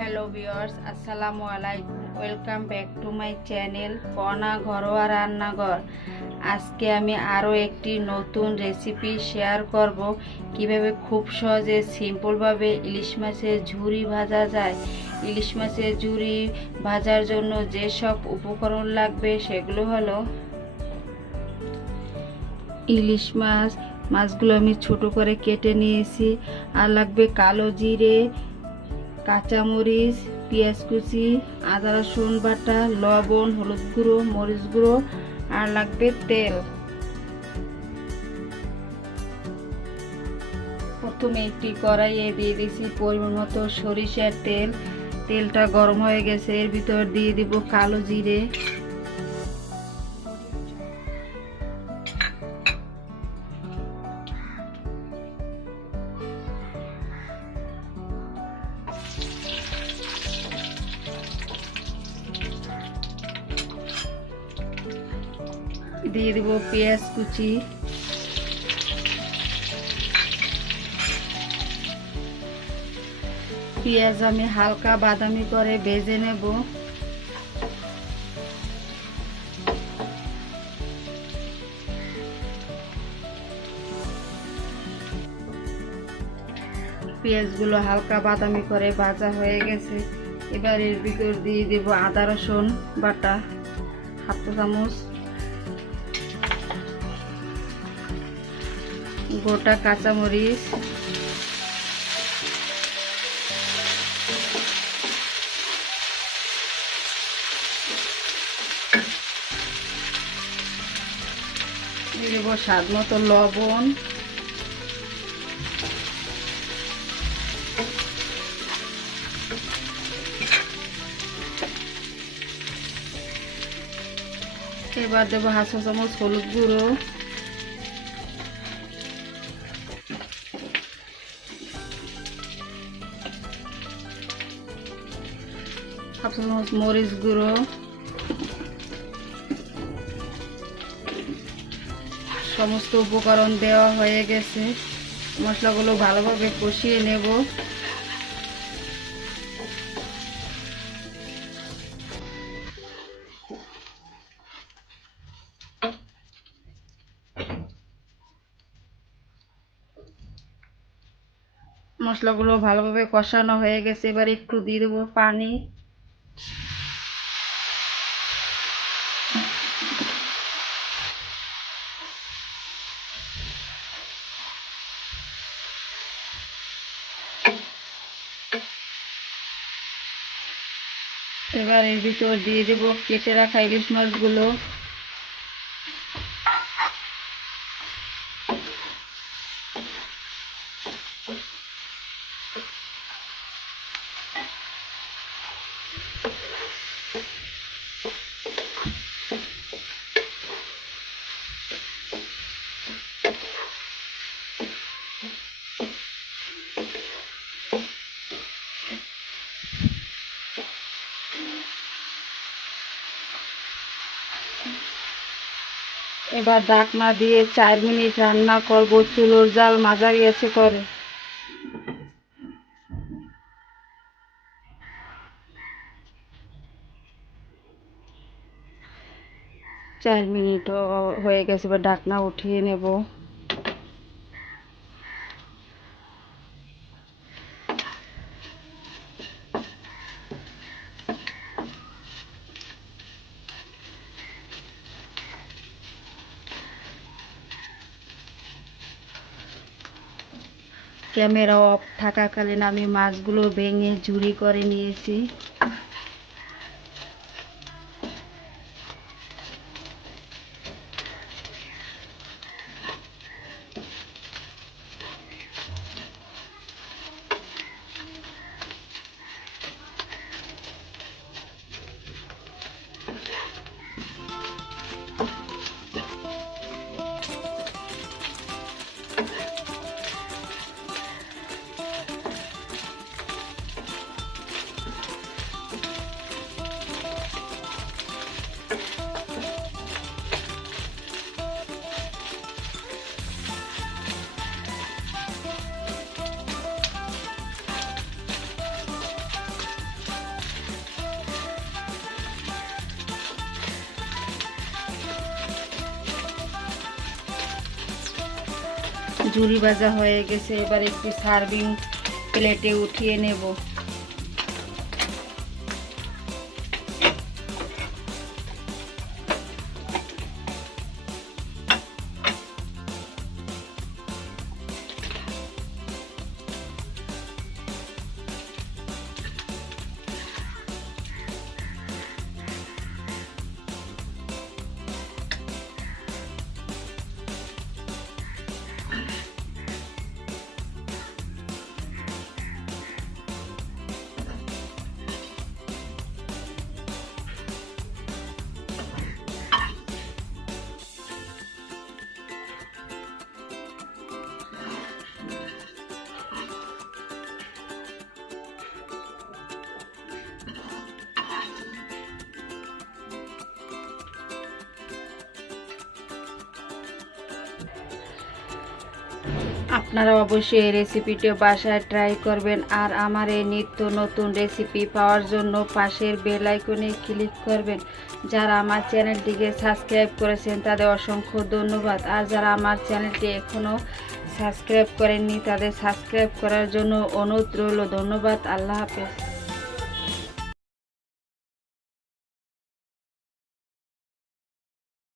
Hello viewers, আসসালামু আলাইকুম। Welcome back to my channel পনা ঘরোয়া রান্নাঘর। আজকে আমি আরও একটি নতুন রেসিপি শেয়ার করব। কীভাবে খুব সহজে সিম্পলভাবে ইলিশ মাছের ঝুরি ভাজা যায়। ইলিশ মাছের ঝুরি ভাজার জন্য যেসব উপকরণ লাগবে সেগুলো হলো ইলিশ মাছ। মাছগুলো আমি ছোট করে কেটে নিয়েছি। আর লাগবে কালো জিরে কাঁচামরিচ, পেঁয়াজ কুচি, আদা রসুন বাটা, লবণ, হলুদ গুঁড়ো, মরিচ গুঁড়ো আর লাগবে তেল। প্রথমে একটি কড়াইয়ে দিয়ে দিছি পরিমাণ মতো সরিষার তেল। তেলটা গরম হয়ে গেছে, এর ভিতর দিয়ে দিব কালো জিরে। দিয়ে দেবো পেঁয়াজ কুচি। পেঁয়াজ আমি হালকা বাদামি করে ভেজে নেব। পেঁয়াজগুলো হালকা বাদামি করে ভাজা হয়ে গেছে। এবার এর ভিতর দিয়ে দেব আদা রসুন বাটা, হাফ চামচ। গোটা কাঁচামরিচ। দেবো স্বাদ মতো লবণ। এবার দেবো হাফ চামচ হলুদ গুঁড়ো। হাফ চামচ মরিচ গুঁড়ো সমস্ত উপকরণ দেওয়া হয়ে গেছে। মশলাগুলো ভালোভাবে কষিয়ে নেব। মশলাগুলো ভালোভাবে কষানো হয়ে গেছে। এবার একটু দিয়ে দেবো পানি। এবার এর ভিতর দিয়ে দেবো কেটে রাখা ইলিশ মাছগুলো। এবার ঢাকনা দিয়ে চার মিনিট রান্না করব, চুলোর জাল মাঝারি আছে করে। চার মিনিট হয়ে গেছে, এবার ঢাকনা উঠিয়ে নেব। ক্যামেরা অফ থাকাকালীন আমি মাছগুলো ভেঙে ঝুড়ি করে নিয়েছি। ঝুরি ভাজা হয়ে গেছে এবার একটি সার্ভিং প্লেটে উঠিয়ে নেব। আপনারা অবশ্যই এই রেসিপিটি বাসায় ট্রাই করবেন আর আমার এই নিত্য নতুন রেসিপি পাওয়ার জন্য পাশের বেল আইকনে ক্লিক করবেন। যারা আমার চ্যানেলটিকে সাবস্ক্রাইব করেছেন, তাদের অসংখ্য ধন্যবাদ। আর যারা আমার চ্যানেলটি এখনও সাবস্ক্রাইব করেননি, তাদের সাবস্ক্রাইব করার জন্য অনুরোধ রইল। ধন্যবাদ। আল্লাহ হাফেজ।